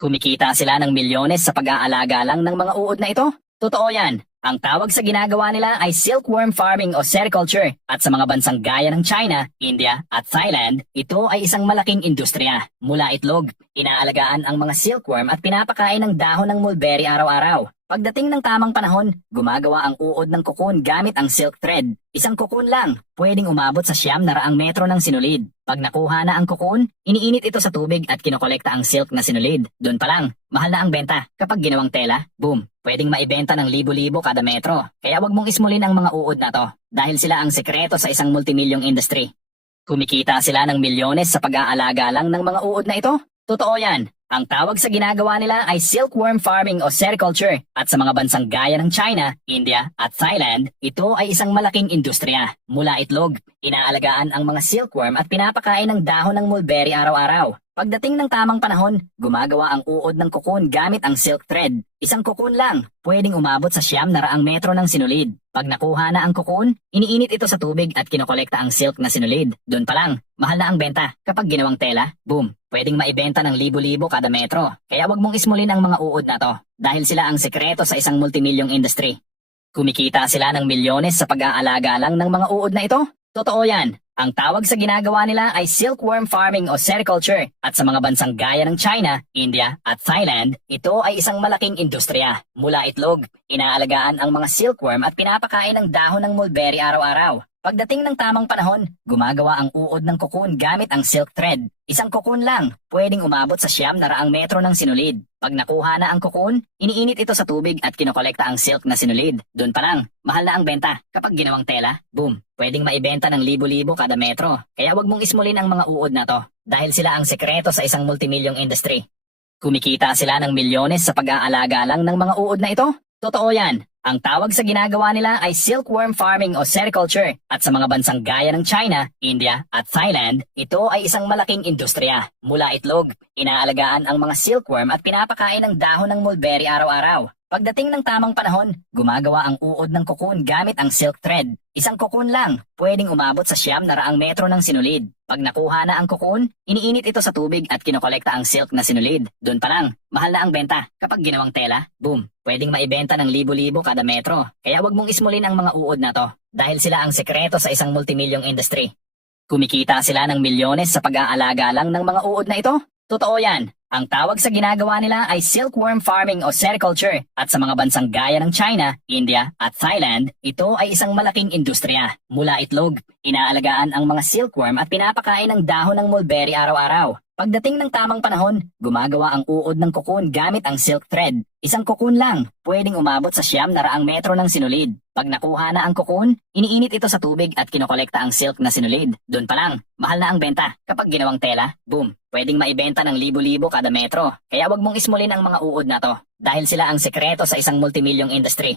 Kumikita sila ng milyones sa pag-aalaga lang ng mga uod na ito. Totoo yan. Ang tawag sa ginagawa nila ay silkworm farming o sericulture at sa mga bansang gaya ng China, India at Thailand, ito ay isang malaking industriya. Mula itlog, inaalagaan ang mga silkworm at pinapakain ng dahon ng mulberry araw-araw. Pagdating ng tamang panahon, gumagawa ang uod ng cocoon gamit ang silk thread. Isang cocoon lang, pwedeng umabot sa siyam na raang metro ng sinulid. Pag nakuha na ang cocoon, iniinit ito sa tubig at kinokolekta ang silk na sinulid. Doon pa lang, mahal na ang benta. Kapag ginawang tela, boom, pwedeng maibenta ng libo-libo kada metro. Kaya wag mong ismulin ang mga uod na to, dahil sila ang sekreto sa isang multimilyong industry. Kumikita sila ng milyones sa pag-aalaga lang ng mga uod na ito. Totoo yan. Ang tawag sa ginagawa nila ay silkworm farming o sericulture at sa mga bansang gaya ng China, India at Thailand, ito ay isang malaking industriya. Mula itlog, inaalagaan ang mga silkworm at pinapakain ng dahon ng mulberry araw-araw. Pagdating ng tamang panahon, gumagawa ang uod ng cocoon gamit ang silk thread. Isang cocoon lang, pwedeng umabot sa siyam na raang metro ng sinulid. Pag nakuha na ang cocoon, iniinit ito sa tubig at kinokolekta ang silk na sinulid. Doon pa lang, mahal na ang benta. Kapag ginawang tela, boom, pwedeng maibenta ng libo-libo kada metro. Kaya wag mong ismulin ang mga uod na to, dahil sila ang sekreto sa isang multimilyong industry. Kumikita sila ng milyones sa pag-aalaga lang ng mga uod na ito. Totoo yan. Ang tawag sa ginagawa nila ay silkworm farming o sericulture at sa mga bansang gaya ng China, India at Thailand, ito ay isang malaking industriya. Mula itlog, inaalagaan ang mga silkworm at pinapakain ng dahon ng mulberry araw-araw. Pagdating ng tamang panahon, gumagawa ang uod ng cocoon gamit ang silk thread. Isang cocoon lang, pwedeng umabot sa siyam na raang metro ng sinulid. Pag nakuha na ang cocoon, iniinit ito sa tubig at kinokolekta ang silk na sinulid. Doon pa lang, mahal na ang benta. Kapag ginawang tela, boom, pwedeng maibenta ng libo-libo kada metro. Kaya wag mong ismulin ang mga uod na to, dahil sila ang sekreto sa isang multimilyong industry. Kumikita sila ng milyones sa pag-aalaga lang ng mga uod na ito. Totoo yan. Ang tawag sa ginagawa nila ay silkworm farming o sericulture at sa mga bansang gaya ng China, India at Thailand, ito ay isang malaking industriya. Mula itlog, inaalagaan ang mga silkworm at pinapakain ng dahon ng mulberry araw-araw. Pagdating ng tamang panahon, gumagawa ang uod ng cocoon gamit ang silk thread. Isang cocoon lang, pwedeng umabot sa siyam na raang metro ng sinulid. Pag nakuha na ang cocoon, iniinit ito sa tubig at kinokolekta ang silk na sinulid. Doon pa lang, mahal na ang benta. Kapag ginawang tela, boom, pwedeng maibenta ng libo-libo kada metro. Kaya wag mong ismulin ang mga uod na to, dahil sila ang sekreto sa isang multimilyong industry. Kumikita sila ng milyones sa pag-aalaga lang ng mga uod na ito. Totoo yan. Ang tawag sa ginagawa nila ay silkworm farming o sericulture at sa mga bansang gaya ng China, India at Thailand, ito ay isang malaking industriya. Mula itlog, inaalagaan ang mga silkworm at pinapakain ng dahon ng mulberry araw-araw. Pagdating ng tamang panahon, gumagawa ang uod ng cocoon gamit ang silk thread. Isang cocoon lang, pwedeng umabot sa siyam na raang metro ng sinulid. Pag nakuha na ang cocoon, iniinit ito sa tubig at kinokolekta ang silk na sinulid. Doon pa lang, mahal na ang benta. Kapag ginawang tela, boom, pwedeng maibenta ng libo-libo kada metro. Kaya wag mong ismulin ang mga uod na to, dahil sila ang sekreto sa isang multimilyong industry.